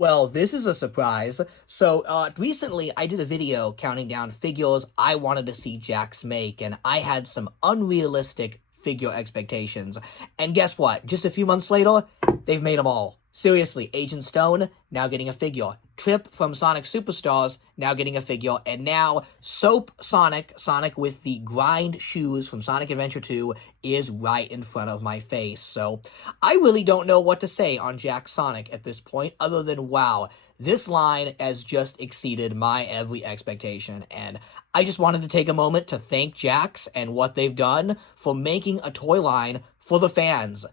Well, this is a surprise. So, recently I did a video counting down figures I wanted to see Jakks make, and I had some unrealistic figure expectations. And guess what? Just a few months later, they've made them all. Seriously, Agent Stone, now getting a figure. Trip from Sonic Superstars, now getting a figure. And now, Soap Sonic, Sonic with the grind shoes from Sonic Adventure 2, is right in front of my face. So, I really don't know what to say on Jakks Sonic at this point, other than, wow, this line has just exceeded my every expectation. And I just wanted to take a moment to thank Jakks and what they've done for making a toy line for the fans.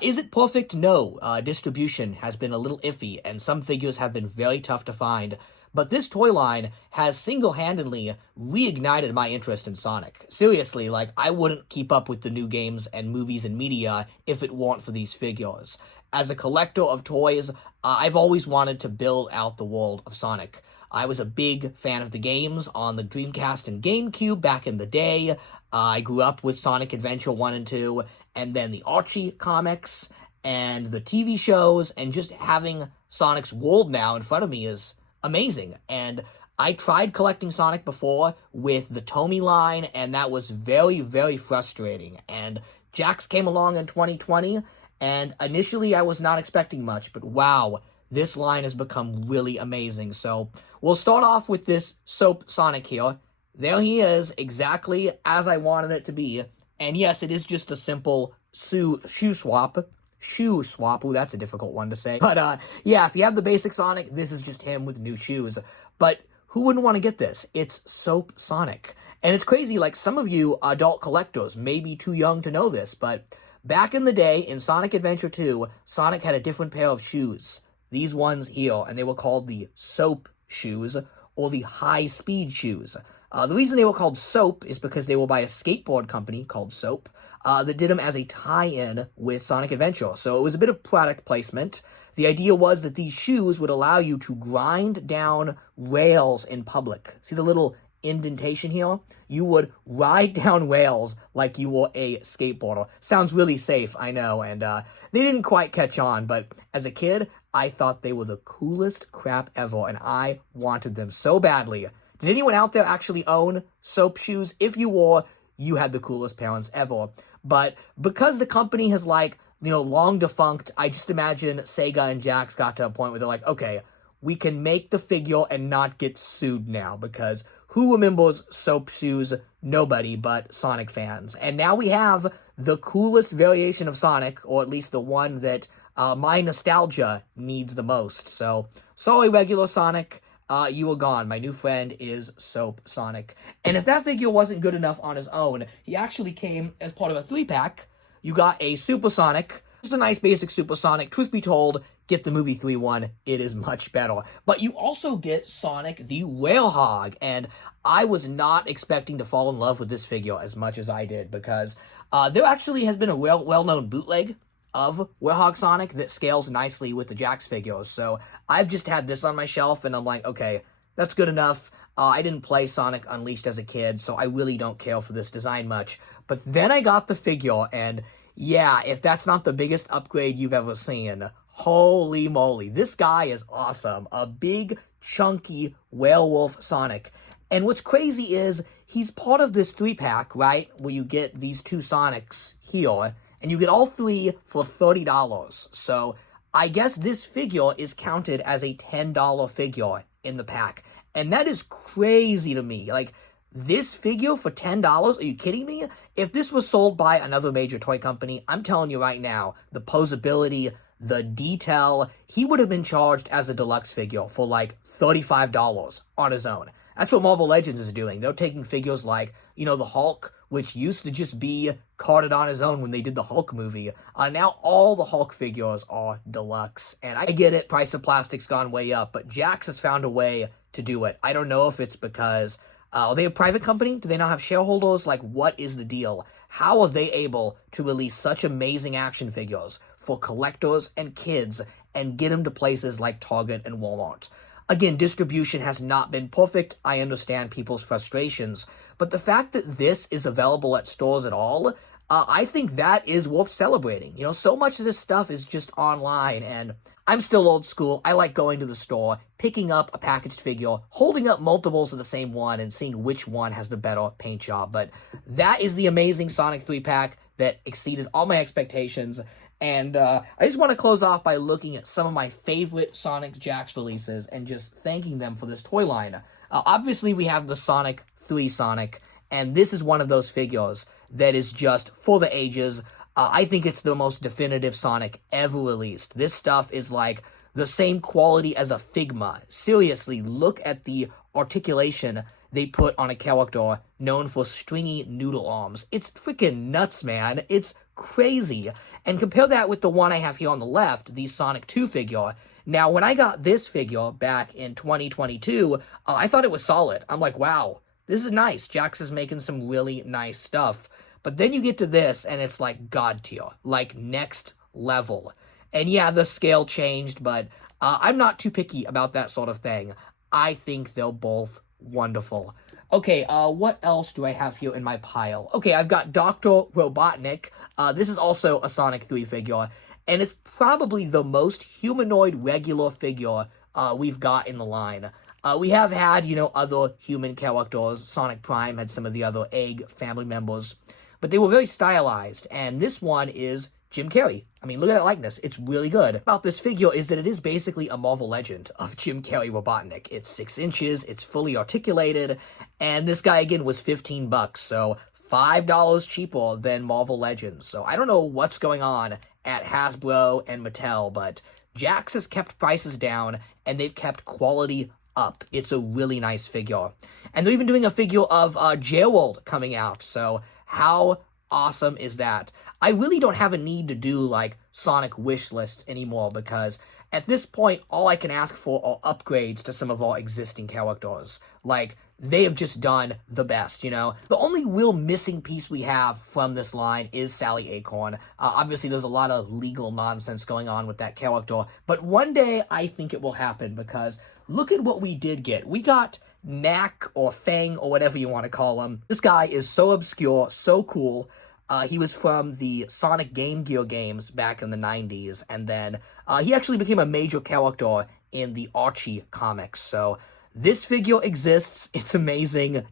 Is it perfect? No. Distribution has been a little iffy, and some figures have been very tough to find. But this toy line has single-handedly reignited my interest in Sonic. Seriously, like, I wouldn't keep up with the new games and movies and media if it weren't for these figures. As a collector of toys, I've always wanted to build out the world of Sonic. I was a big fan of the games on the Dreamcast and GameCube back in the day. I grew up with Sonic Adventure 1 and 2, and then the Archie comics, and the TV shows, and just having Sonic's world now in front of me is amazing. And I tried collecting Sonic before with the Tomy line, and that was very, very frustrating. And Jakks came along in 2020, and initially I was not expecting much, but wow, this line has become really amazing. So we'll start off with this Soap Sonic here. There he is, exactly as I wanted it to be. And yes, it is just a simple shoe swap. Ooh, that's a difficult one to say. But yeah, if you have the basic Sonic, this is just him with new shoes. But who wouldn't want to get this? It's Soap Sonic. And it's crazy, like, some of you adult collectors may be too young to know this, but back in the day, in Sonic Adventure 2, Sonic had a different pair of shoes. These ones here, and they were called the Soap shoes, or the High Speed shoes. The reason they were called Soap is because they were by a skateboard company called Soap that did them as a tie-in with Sonic Adventure. So it was a bit of product placement. The idea was that these shoes would allow you to grind down rails in public. See the little indentation here? You would ride down rails like you were a skateboarder. Sounds really safe, I know, and they didn't quite catch on, but as a kid, I thought they were the coolest crap ever, and I wanted them so badly. Did anyone out there actually own Soap shoes? If you were, you had the coolest parents ever. But because the company has, like, long defunct, I just imagine SEGA and Jakks got to a point where they're like, okay, we can make the figure and not get sued now, because who remembers Soap shoes? Nobody but Sonic fans. And now we have the coolest variation of Sonic, or at least the one that my nostalgia needs the most. So, sorry, regular Sonic. You were gone. My new friend is Soap Sonic. And if that figure wasn't good enough on his own, he actually came as part of a 3-pack. You got a Super Sonic, just a nice basic Super Sonic. Truth be told, get the movie 3 one. It is much better. But you also get Sonic the Werehog, and I was not expecting to fall in love with this figure as much as I did, because there actually has been a well-known bootleg of Werehog Sonic that scales nicely with the Jakks figures. So I've just had this on my shelf, and I'm like, okay, that's good enough. I didn't play Sonic Unleashed as a kid, so I really don't care for this design much. But then I got the figure, and yeah, if that's not the biggest upgrade you've ever seen, holy moly, this guy is awesome. A big, chunky werewolf Sonic. And what's crazy is he's part of this 3-pack, right, where you get these 2 Sonics here, and you get all 3 for $30. So I guess this figure is counted as a $10 figure in the pack. And that is crazy to me. Like, this figure for $10? Are you kidding me? If this was sold by another major toy company, I'm telling you right now, the posability, the detail, he would have been charged as a deluxe figure for like $35 on his own. That's what Marvel Legends is doing. They're taking figures like, the Hulk, which used to just be carded on his own when they did the Hulk movie. Now all the Hulk figures are deluxe. And I get it, price of plastic's gone way up, but Jakks has found a way to do it. I don't know if it's because, are they a private company? Do they not have shareholders? Like, what is the deal? How are they able to release such amazing action figures for collectors and kids and get them to places like Target and Walmart? Again, distribution has not been perfect. I understand people's frustrations. But the fact that this is available at stores at all, I think that is worth celebrating. So much of this stuff is just online, and I'm still old school. I like going to the store, picking up a packaged figure, holding up multiples of the same one, and seeing which one has the better paint job. But that is the amazing Sonic 3-pack that exceeded all my expectations. And I just want to close off by looking at some of my favorite Sonic Jakks releases and just thanking them for this toy line. Obviously, we have the Sonic 3 Sonic, and this is one of those figures that is just for the ages. I think it's the most definitive Sonic ever released. This stuff is like the same quality as a Figma. Seriously, look at the articulation they put on a character known for stringy noodle arms. It's freaking nuts, man. It's crazy. And compare that with the one I have here on the left, the Sonic 2 figure. Now, when I got this figure back in 2022, I thought it was solid. I'm like, wow, this is nice. Jakks is making some really nice stuff. But then you get to this, and it's like God tier, like next level. And yeah, the scale changed, but I'm not too picky about that sort of thing. I think they're both wonderful. Okay, what else do I have here in my pile? Okay, I've got Dr. Robotnik. This is also a Sonic 3 figure, and it's probably the most humanoid regular figure we've got in the line. We have had, other human characters. Sonic Prime had some of the other Egg family members, but they were very stylized, and this one is Jim Carrey. I mean, look at that likeness. It's really good. About this figure is that it is basically a Marvel Legend of Jim Carrey Robotnik. It's 6 inches, it's fully articulated, and this guy, again, was $15, so $5 cheaper than Marvel Legends. So I don't know what's going on at Hasbro and Mattel, but Jakks has kept prices down, and they've kept quality up. It's a really nice figure. And they're even doing a figure of Gerald coming out, so how awesome is that? I really don't have a need to do, like, Sonic wish lists anymore, because at this point, all I can ask for are upgrades to some of our existing characters. Like, they have just done the best, The only real missing piece we have from this line is Sally Acorn. Obviously, there's a lot of legal nonsense going on with that character, but one day I think it will happen, because look at what we did get. We got Knack, or Fang, or whatever you want to call him. This guy is so obscure, so cool. He was from the Sonic Game Gear games back in the 90s, and then he actually became a major character in the Archie comics. So this figure exists. It's amazing.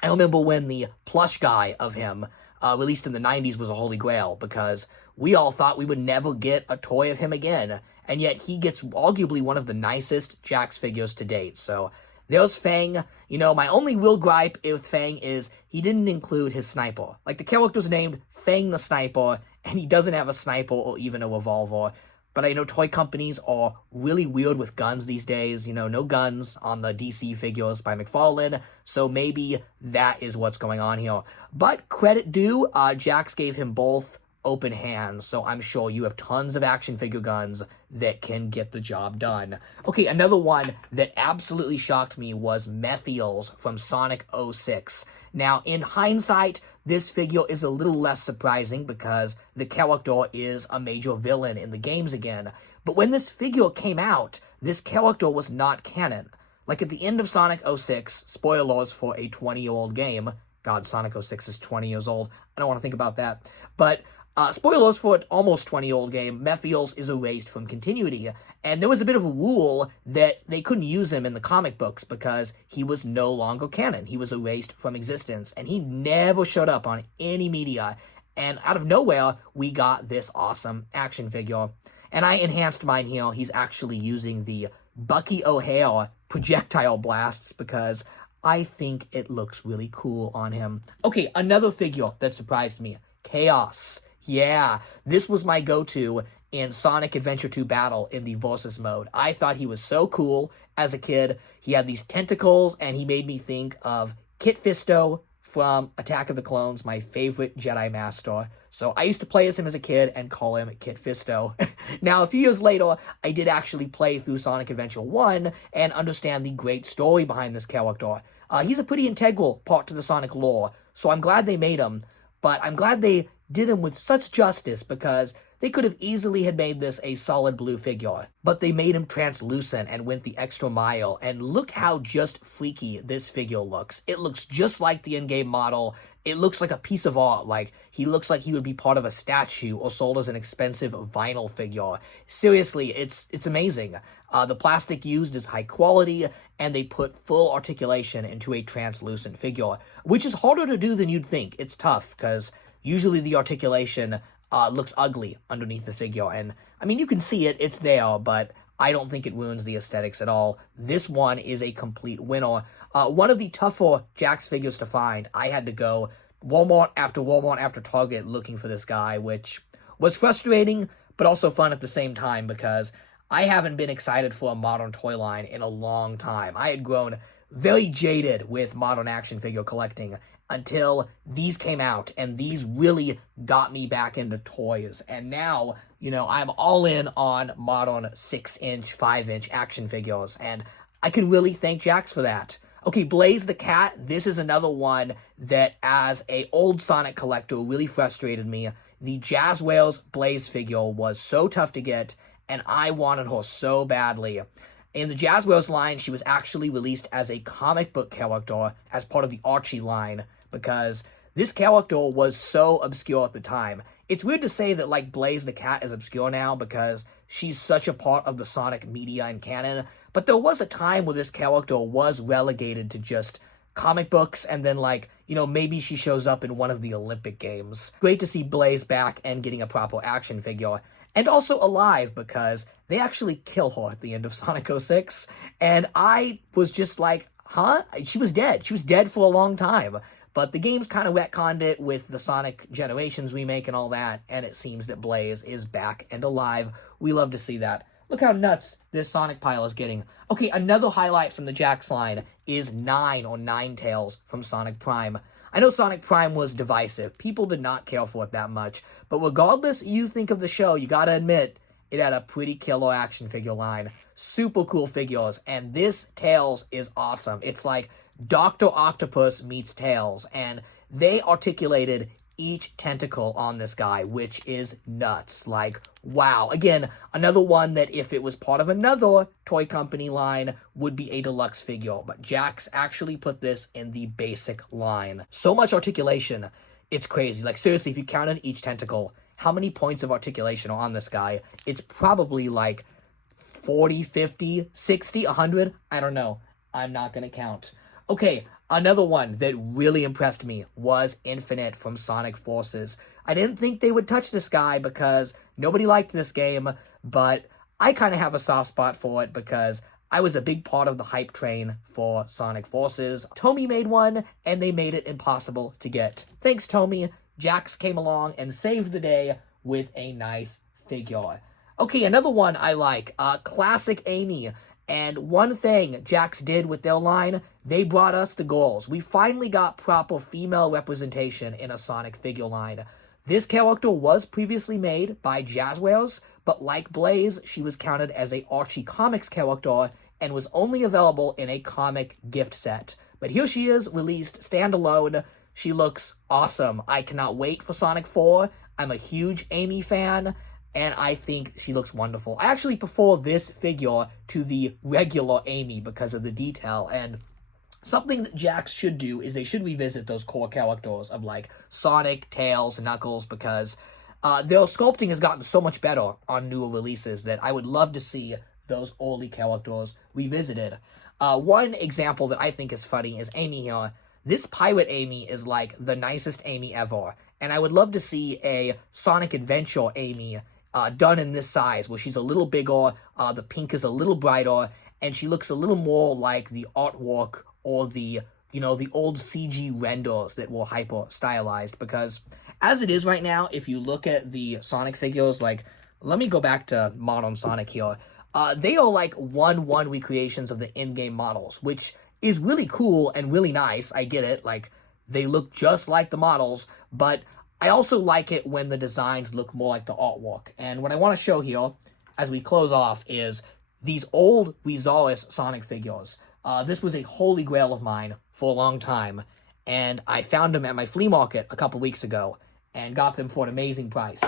I remember when the plush guy of him, released in the 90s, was a holy grail, because we all thought we would never get a toy of him again, and yet he gets arguably one of the nicest Jakks figures to date. So there's Fang. My only real gripe with Fang is he didn't include his sniper. Like, the character's named Fang the Sniper, and he doesn't have a sniper or even a revolver. But I know toy companies are really weird with guns these days. No guns on the DC figures by McFarlane, so maybe that is what's going on here. But credit due, Jakks gave him both open hands, so I'm sure you have tons of action figure guns that can get the job done. Okay, another one that absolutely shocked me was Methiels from Sonic 06. Now, in hindsight, this figure is a little less surprising because the character is a major villain in the games again. But when this figure came out, this character was not canon. Like, at the end of Sonic 06, spoilers for a 20-year-old game. God, Sonic 06 is 20 years old. I don't want to think about that. But spoilers for an almost 20-year-old game, Methiels is erased from continuity, and there was a bit of a rule that they couldn't use him in the comic books because he was no longer canon. He was erased from existence, and he never showed up on any media, and out of nowhere, we got this awesome action figure. And I enhanced mine here. He's actually using the Bucky O'Hare projectile blasts because I think it looks really cool on him. Okay, another figure that surprised me, Chaos. Yeah, this was my go-to in Sonic Adventure 2 Battle in the Versus mode. I thought he was so cool as a kid. He had these tentacles, and he made me think of Kit Fisto from Attack of the Clones, my favorite Jedi Master. So I used to play as him as a kid and call him Kit Fisto. Now, a few years later, I did actually play through Sonic Adventure 1 and understand the great story behind this character. He's a pretty integral part to the Sonic lore, so I'm glad they made him, but I'm glad they did him with such justice because they could have easily had made this a solid blue figure, but they made him translucent and went the extra mile, and look how just freaky this figure looks. It looks just like the in-game model, it looks like a piece of art. Like, he looks like he would be part of a statue or sold as an expensive vinyl figure. Seriously, it's amazing. The plastic used is high quality, and they put full articulation into a translucent figure, which is harder to do than you'd think. It's tough, because usually the articulation looks ugly underneath the figure, and, I mean, you can see it, it's there, but I don't think it ruins the aesthetics at all. This one is a complete winner. One of the tougher Jakks figures to find. I had to go Walmart after Target looking for this guy, which was frustrating, but also fun at the same time, because I haven't been excited for a modern toy line in a long time. I had grown very jaded with modern action figure collecting until these came out, and these really got me back into toys. And now, you know, I'm all in on modern 6-inch, 5-inch action figures, and I can really thank Jakks for that. Okay, Blaze the Cat, this is another one that, as a old Sonic collector, really frustrated me. The Jazzwares Blaze figure was so tough to get, and I wanted her so badly. In the Jazzwares line, she was actually released as a comic book character as part of the Archie line, because this character was so obscure at the time. It's weird to say that, like, Blaze the Cat is obscure now, because she's such a part of the Sonic media and canon, but there was a time where this character was relegated to just comic books, and then, like, you know, maybe she shows up in one of the Olympic Games. Great to see Blaze back and getting a proper action figure. And also alive, because they actually kill her at the end of Sonic 06, and I was just like, huh? She was dead. She was dead for a long time. But the game's kind of retconned it with the Sonic Generations remake and all that, and it seems that Blaze is back and alive. We love to see that. Look how nuts this Sonic pile is getting. Okay, another highlight from the Jakks line is Ninetales from Sonic Prime. I know Sonic Prime was divisive. People did not care for it that much. But regardless you think of the show, you gotta admit, it had a pretty killer action figure line. Super cool figures, and this Tails is awesome. It's like Dr. Octopus meets Tails, and they articulated each tentacle on this guy, which is nuts. Like, wow. Again, another one that if it was part of another toy company line would be a deluxe figure, but Jakks actually put this in the basic line. So much articulation, it's crazy. Like, seriously, if you counted each tentacle, how many points of articulation are on this guy? It's probably like 40, 50, 60, 100. I don't know. I'm not gonna count. Okay, another one that really impressed me was Infinite from Sonic Forces. I didn't think they would touch this guy because nobody liked this game, but I kind of have a soft spot for it because I was a big part of the hype train for Sonic Forces. Tomy made one, and they made it impossible to get. Thanks, Tomy. Jakks came along and saved the day with a nice figure. Okay, another one I like, Classic Amy. And one thing Jakks did with their line, they brought us the girls. We finally got proper female representation in a Sonic figure line. This character was previously made by Jazzwares, but like Blaze, she was counted as a Archie Comics character and was only available in a comic gift set. But here she is, released standalone. She looks awesome. I cannot wait for Sonic 4. I'm a huge Amy fan, and I think she looks wonderful. I actually prefer this figure to the regular Amy because of the detail, and something that Jakks should do is they should revisit those core characters of, like, Sonic, Tails, Knuckles, because their sculpting has gotten so much better on newer releases that I would love to see those early characters revisited. One example that I think is funny is Amy here. This Pirate Amy is, like, the nicest Amy ever, and I would love to see a Sonic Adventure Amy done in this size, where she's a little bigger, the pink is a little brighter, and she looks a little more like the artwork or the, you know, the old CG renders that were hyper stylized, because as it is right now, if you look at the Sonic figures, like, let me go back to modern Sonic here, they are like 1-1 recreations of the in-game models, which is really cool and really nice. I get it, like, they look just like the models, but I also like it when the designs look more like the artwork. And what I want to show here, as we close off, is these old Rezaris Sonic figures. This was a holy grail of mine for a long time, and I found them at my flea market a couple weeks ago, and got them for an amazing price.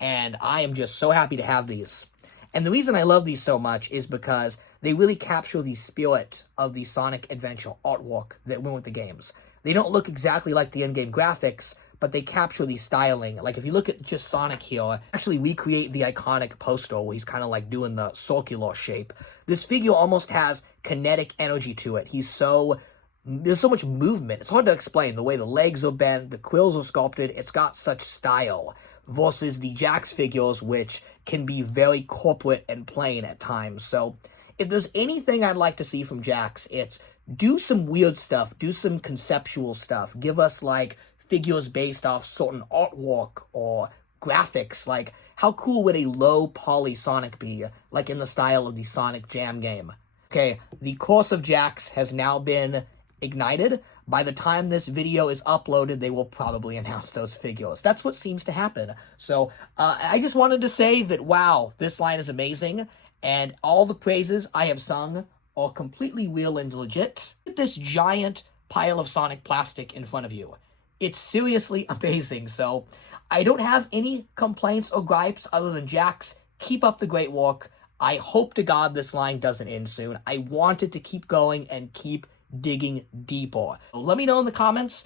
And I am just so happy to have these. And the reason I love these so much is because they really capture the spirit of the Sonic Adventure artwork that went with the games. They don't look exactly like the in-game graphics, but they capture the styling. Like, if you look at just Sonic here, actually recreate the iconic poster where he's kind of like doing the circular shape. This figure almost has kinetic energy to it. There's so much movement. It's hard to explain. The way the legs are bent, the quills are sculpted, it's got such style. Versus the Jakks figures, which can be very corporate and plain at times. So, if there's anything I'd like to see from Jakks, it's do some weird stuff, do some conceptual stuff. Give us, like, figures based off certain artwork or graphics. Like, how cool would a low poly Sonic be, like in the style of the Sonic Jam game? Okay, the course of Jakks has now been ignited. By the time this video is uploaded, they will probably announce those figures. That's what seems to happen. So, I just wanted to say that, wow, this line is amazing, and all the praises I have sung are completely real and legit. This giant pile of Sonic plastic in front of you. It's seriously amazing, so I don't have any complaints or gripes other than Jakks. Keep up the great work. I hope to God this line doesn't end soon. I want it to keep going and keep digging deeper. Let me know in the comments,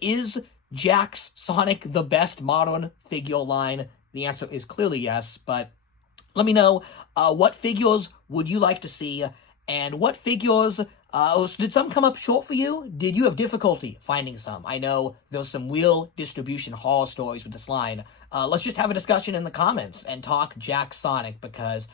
is Jakks Sonic the best modern figure line? The answer is clearly yes, but let me know, what figures would you like to see, and what figures, did some come up short for you? Did you have difficulty finding some? I know there's some real distribution horror stories with this line. Let's just have a discussion in the comments and talk Jakks Sonic, because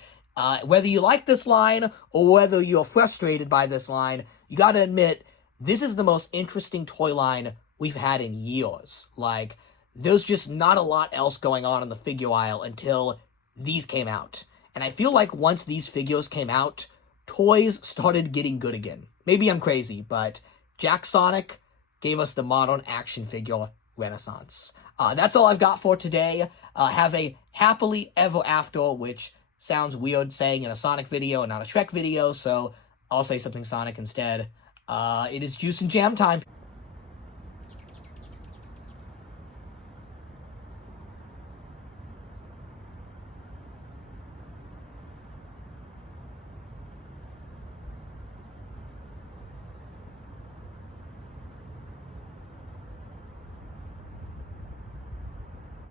whether you like this line or whether you're frustrated by this line, you gotta admit, this is the most interesting toy line we've had in years. Like, there's just not a lot else going on in the figure aisle until these came out. And I feel like once these figures came out, toys started getting good again. Maybe I'm crazy, but Jakks Sonic gave us the modern action figure renaissance. That's all I've got for today. Have a happily ever after, which sounds weird saying in a Sonic video and not a Shrek video, so I'll say something Sonic instead. It is juice and jam time.